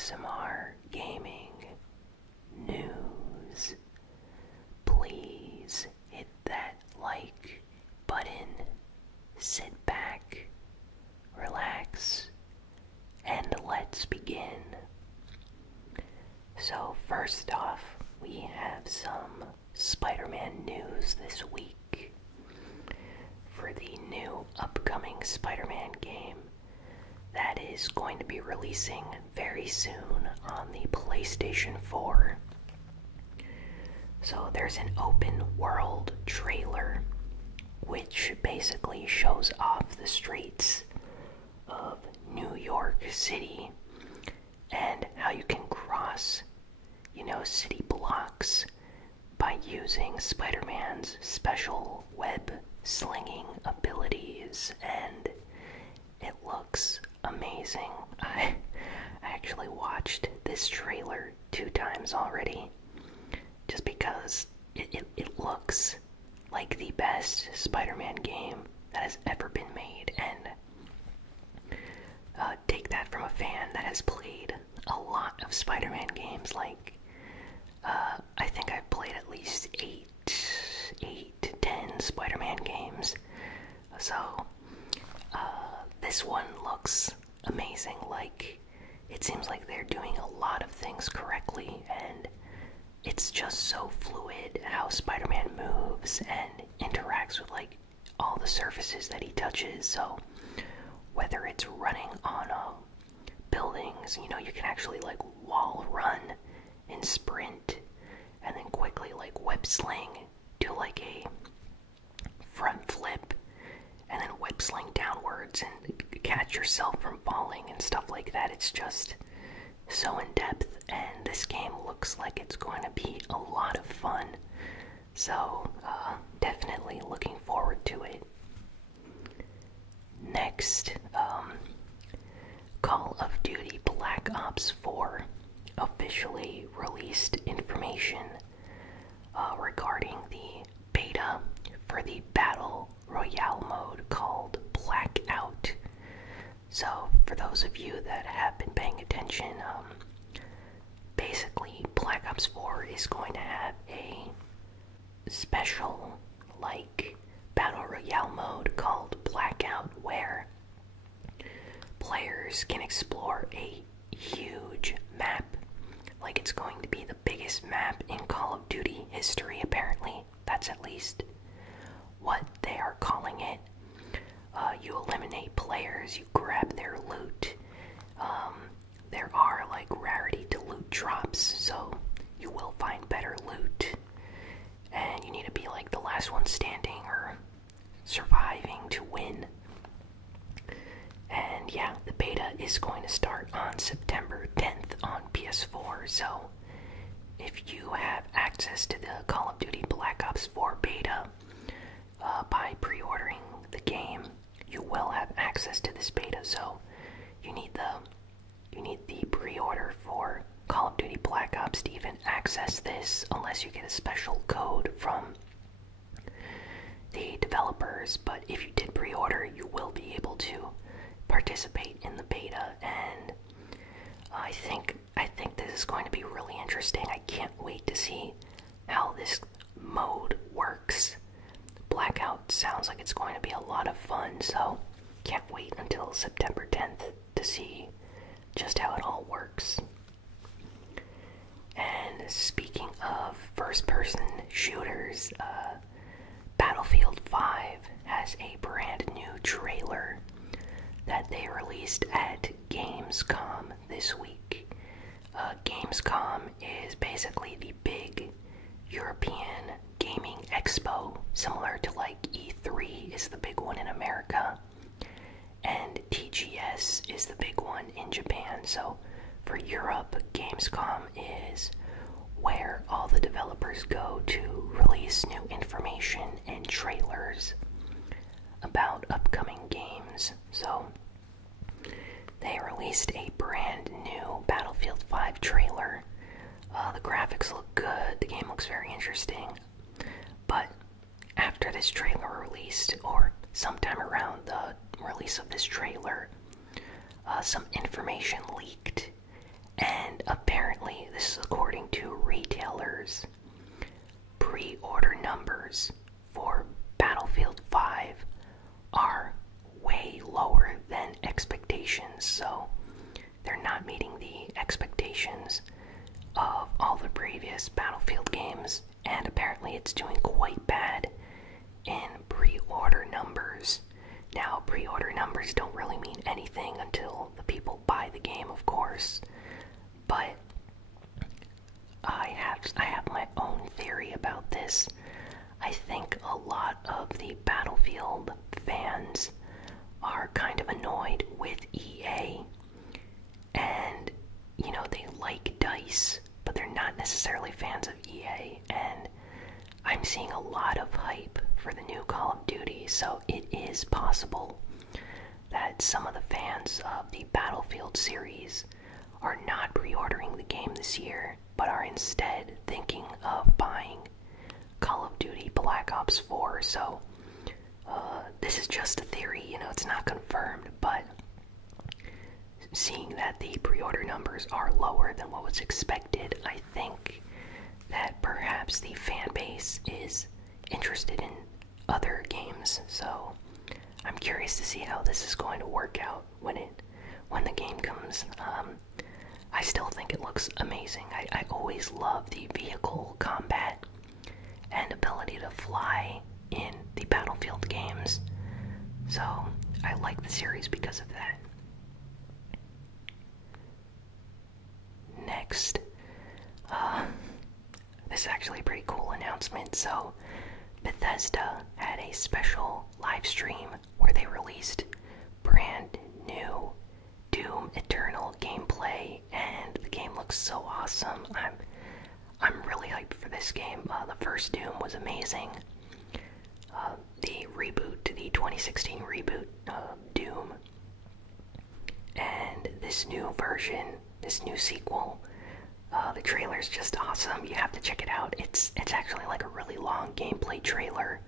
ASMR Gaming News. Please hit that like button, sit back, relax, and let's begin. So first off, we have some Spider-Man news this week. For the new upcoming Spider-Man game that is going to be releasing very soon on the PlayStation 4. So there's an open world trailer which basically shows off the streets of New York City and how you can cross, city blocks by using Spider-Man's special web slinging abilities, and it looks amazing. I actually watched this trailer 2 times already just because it looks like the best Spider-Man game that has ever been made, and take that from a fan that has played a lot of Spider-Man games. I think I've played at least 8 to 10 Spider-Man games, so this one looks amazing. It seems like they're doing a lot of things correctly, and it's just so fluid how Spider-Man moves and interacts with all the surfaces that he touches. So whether it's running on buildings, you can actually wall run and sprint, and then quickly web sling, do a front flip, and then web sling downwards and catch yourself from falling and stuff like that. It's just so in depth, and this game looks like it's going to be a lot of fun. So definitely looking forward to it. Next, Call of Duty Black Ops 4 officially released information regarding the beta for the Battle Royale mode called Blackout. So, for those of you that have been paying attention, basically Black Ops 4 is going to have a special, Battle Royale mode called Blackout, where players can explore a huge map. It's going to be the biggest map in Call of Duty history, apparently. That's at least what they are calling it. You eliminate players, you grab their loot. There are rarity to loot drops, so you will find better loot. And you need to be the last one standing or surviving to win. And yeah, the beta is going to start on September 10th on PS4, so if you have access to the Call of Duty Black Ops 4 beta by pre-ordering the game, you will have access to this beta. So you need the pre-order for Call of Duty Black Ops to even access this, unless you get a special code from the developers. But if you did pre-order, you will be able to participate in the beta, and I think this is going to be really interesting. I can't wait to see how this mode works. Blackout sounds like it's going to be a lot of fun, so can't wait until September 10th to see just how it all works. And speaking of first-person shooters, Battlefield 5 has a brand new trailer that they released at Gamescom this week. Gamescom is basically the big European gaming expo, similar to E3 is the big one in America, and TGS is the big one in Japan. So for Europe, Gamescom is where all the developers go to release new information and trailers about upcoming games. So they released a brand new Battlefield 5 trailer. The graphics look good, the game looks very interesting, but after this trailer released, or sometime around the release of this trailer, some information leaked, And apparently, this is according to retailers, pre-order numbers for Battlefield 5 are way lower than expectations, so they're not meeting the expectations of all the previous Battlefield games, and apparently it's doing quite bad in pre-order numbers. Now, pre-order numbers don't really mean anything until the people buy the game, of course, but I have my own theory about this. I think a lot of the Battlefield fans are kind of annoyed with EA, and you know, they like DICE, but they're not necessarily fans of EA, and I'm seeing a lot of hype for the new Call of Duty, so it is possible that some of the fans of the Battlefield series are not pre-ordering the game this year, but are instead thinking of buying Call of Duty Black Ops 4, so this is just a theory, you know, it's not confirmed, but seeing that the pre-order numbers are lower than what was expected, I think that perhaps the fan base is interested in other games, so I'm curious to see how this is going to work out when the game comes. I still think it looks amazing. I always love the vehicle combat and ability to fly in the Battlefield games, so I like the series because of that. Next, this is actually a pretty cool announcement. So Bethesda had a special live stream where they released brand new Doom Eternal gameplay, and the game looks so awesome. I'm really hyped for this game. The first Doom was amazing. The reboot, the 2016 reboot of Doom, and this new version, this new sequel, the trailer's just awesome. You have to check it out. It's actually like a really long gameplay trailer,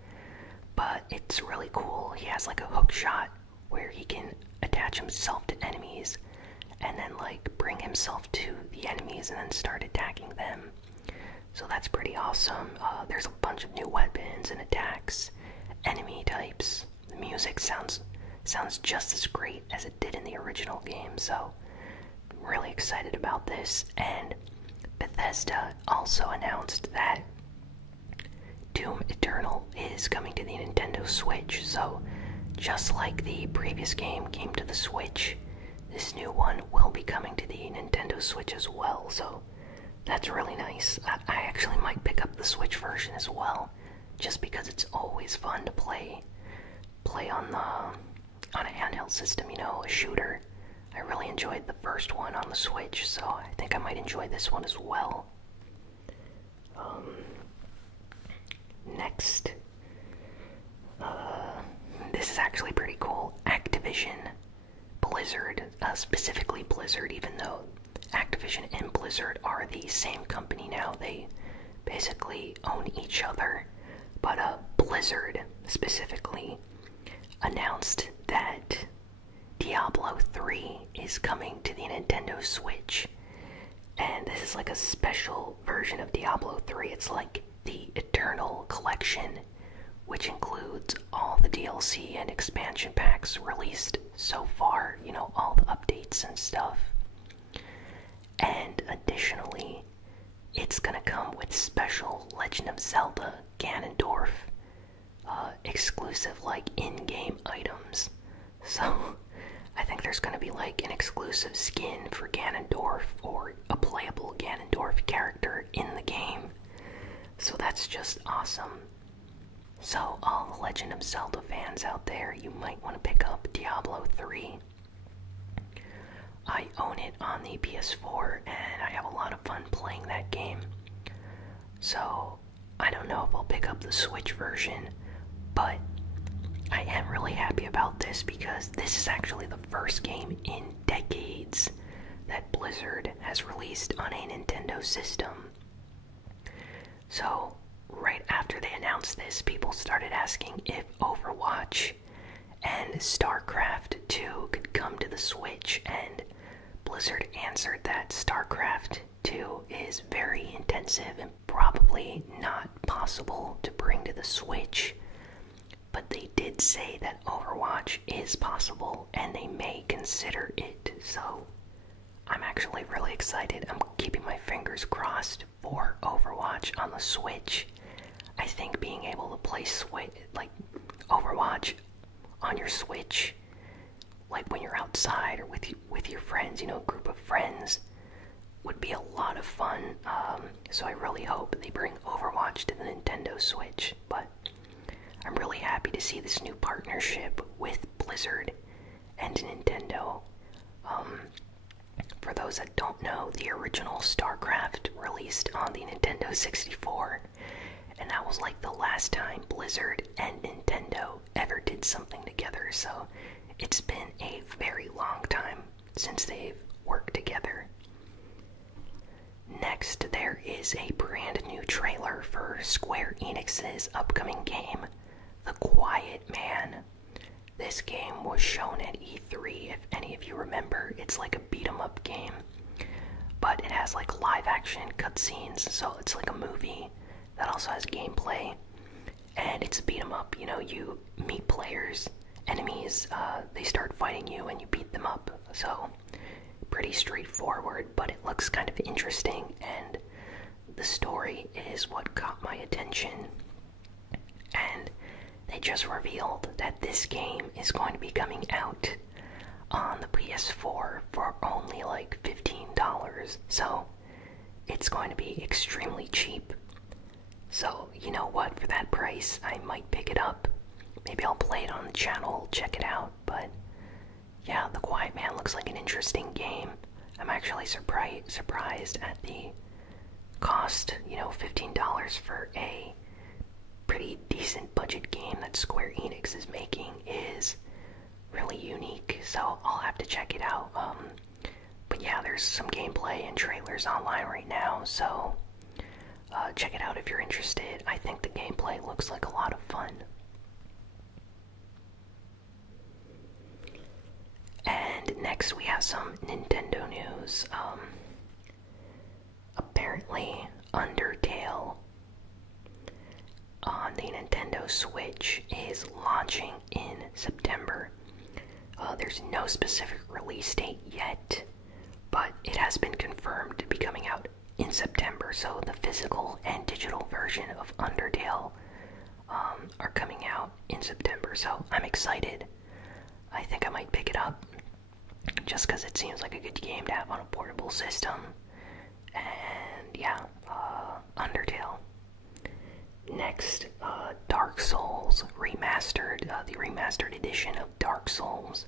but it's really cool. He has like a hook shot where he can attach himself to enemies and then like bring himself to the enemies and then start attacking them. So that's pretty awesome. There's a bunch of new weapons and attacks, enemy types. The music sounds just as great as it did in the original game, so I'm really excited about this. And Bethesda also announced that Doom Eternal is coming to the Nintendo Switch, so just like the previous game came to the Switch, this new one will be coming to the Nintendo Switch as well, so that's really nice. I actually might pick up the Switch version as well, just because it's always fun to play on a handheld system, you know, a shooter. I really enjoyed the first one on the Switch, so I think I might enjoy this one as well. Next, this is actually pretty cool. Activision, Blizzard, specifically Blizzard, even though Activision and Blizzard are the same company now, they basically own each other, but Blizzard specifically announced that Diablo 3 is coming to the Nintendo Switch, and this is like a special version of Diablo 3. It's like the Eternal Collection, which includes all the DLC and expansion packs released so far, you know, all the updates and stuff. And additionally, it's gonna come with special Legend of Zelda Ganondorf exclusive like in-game items. So I think there's gonna be like an exclusive skin for Ganondorf or a playable Ganondorf character in the game. So that's just awesome. So all the Legend of Zelda fans out there, you might want to pick up Diablo 3. I own it on the PS4 and I have a lot of fun playing that game. So I don't know if I'll pick up the Switch version, but I am really happy about this because this is actually the first game in decades that Blizzard has released on a Nintendo system. So right after they announced this, people started asking if Overwatch and StarCraft 2 could come to the Switch, and Blizzard answered that StarCraft 2 is very intensive and probably not possible to bring to the Switch. But they did say that Overwatch is possible and they may consider it, so I'm actually really excited. I'm keeping my fingers crossed for Overwatch on the Switch. I think being able to play Overwatch on your Switch, like when you're outside or with your friends, a group of friends, would be a lot of fun. So I really hope they bring Overwatch to the Nintendo Switch. But I'm really happy to see this new partnership with Blizzard and Nintendo. For those that don't know, the original StarCraft released on the Nintendo 64, and that was like the last time Blizzard and Nintendo ever did something together, so it's been a very long time since they've worked together. Next, there is a brand new trailer for Square Enix's upcoming game, The Quiet Man. This game was shown at E3, if any of you remember. It's like a beat-em-up game, but it has like live-action cutscenes, so it's like a movie that also has gameplay, and it's a beat-em-up. You meet players, enemies, they start fighting you, and you beat them up, so pretty straightforward, but it looks kind of interesting, and the story is what caught my attention. And they just revealed that this game is going to be coming out on the PS4 for only like $15, so it's going to be extremely cheap. So, you know what, for that price, I might pick it up. Maybe I'll play it on the channel, check it out, but yeah, The Quiet Man looks like an interesting game. I'm actually surprised at the cost, $15 for a pretty decent budget game that Square Enix is making is really unique, so I'll have to check it out. But yeah, there's some gameplay and trailers online right now, so check it out if you're interested. I think the gameplay looks like a lot of fun. And next we have some Nintendo news. Apparently, Undertale on the Nintendo Switch is launching in September. There's no specific release date yet, but it has been confirmed to be coming out in September, so the physical and digital version of Undertale are coming out in September, so I'm excited. I think I might pick it up, just because it seems like a good game to have on a portable system. And yeah, Undertale. Next, Dark Souls Remastered, the remastered edition of Dark Souls.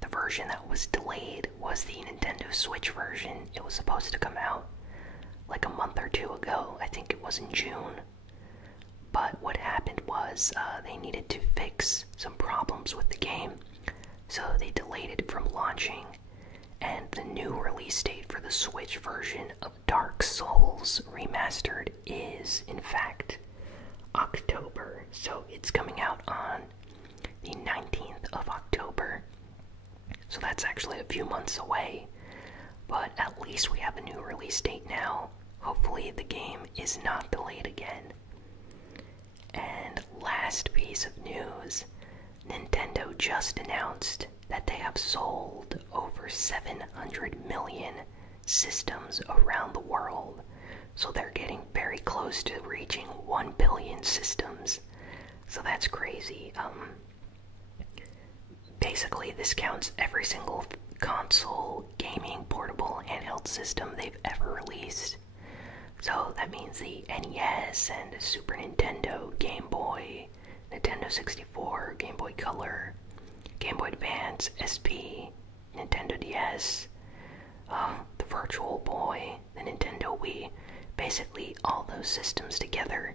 The version that was delayed was the Nintendo Switch version. It was supposed to come out like a month or two ago. I think it was in June. But what happened was they needed to fix some problems with the game, so they delayed it from launching. And the new release date for the Switch version of Dark Souls Remastered is, in fact, October. So it's coming out on the 19th of October. So that's actually a few months away. But at least we have a new release date now. Hopefully the game is not delayed again. And last piece of news, Nintendo just announced that they have sold over 700 million systems around the world. So they're getting very close to reaching 1 billion systems. So that's crazy. Basically, this counts every single console, gaming, portable, handheld system they've ever released. So that means the NES and Super Nintendo, Game Boy, Nintendo 64, Game Boy Color, Game Boy Advance, SP, Nintendo DS, the Virtual Boy, the Nintendo Wii. Basically, all those systems together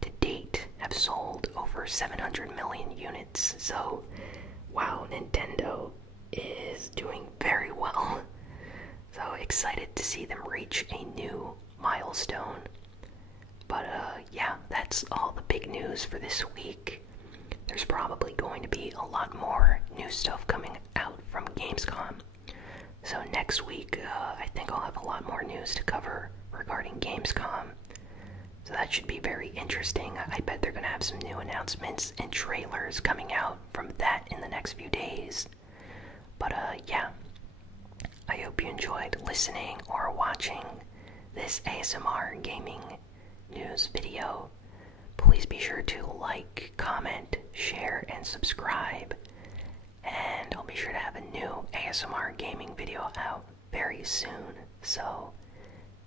to date have sold over 700 million units. So, wow, Nintendo is doing very well. So excited to see them reach a new milestone. But yeah, that's all the big news for this week. There's probably going to be a lot more new stuff coming out from Gamescom. So next week, I think I'll have a lot more news to cover regarding Gamescom. So that should be very interesting. I bet they're going to have some new announcements and trailers coming out from that in the next few days. But yeah, I hope you enjoyed listening or watching this ASMR Gaming News video. Please be sure to like, comment, share, and subscribe. And I'll be sure to have a new ASMR Gaming video out very soon. So,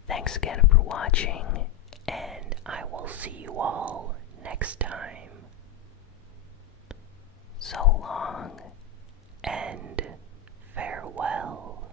thanks again for watching, and I will see you all next time. So long, and farewell.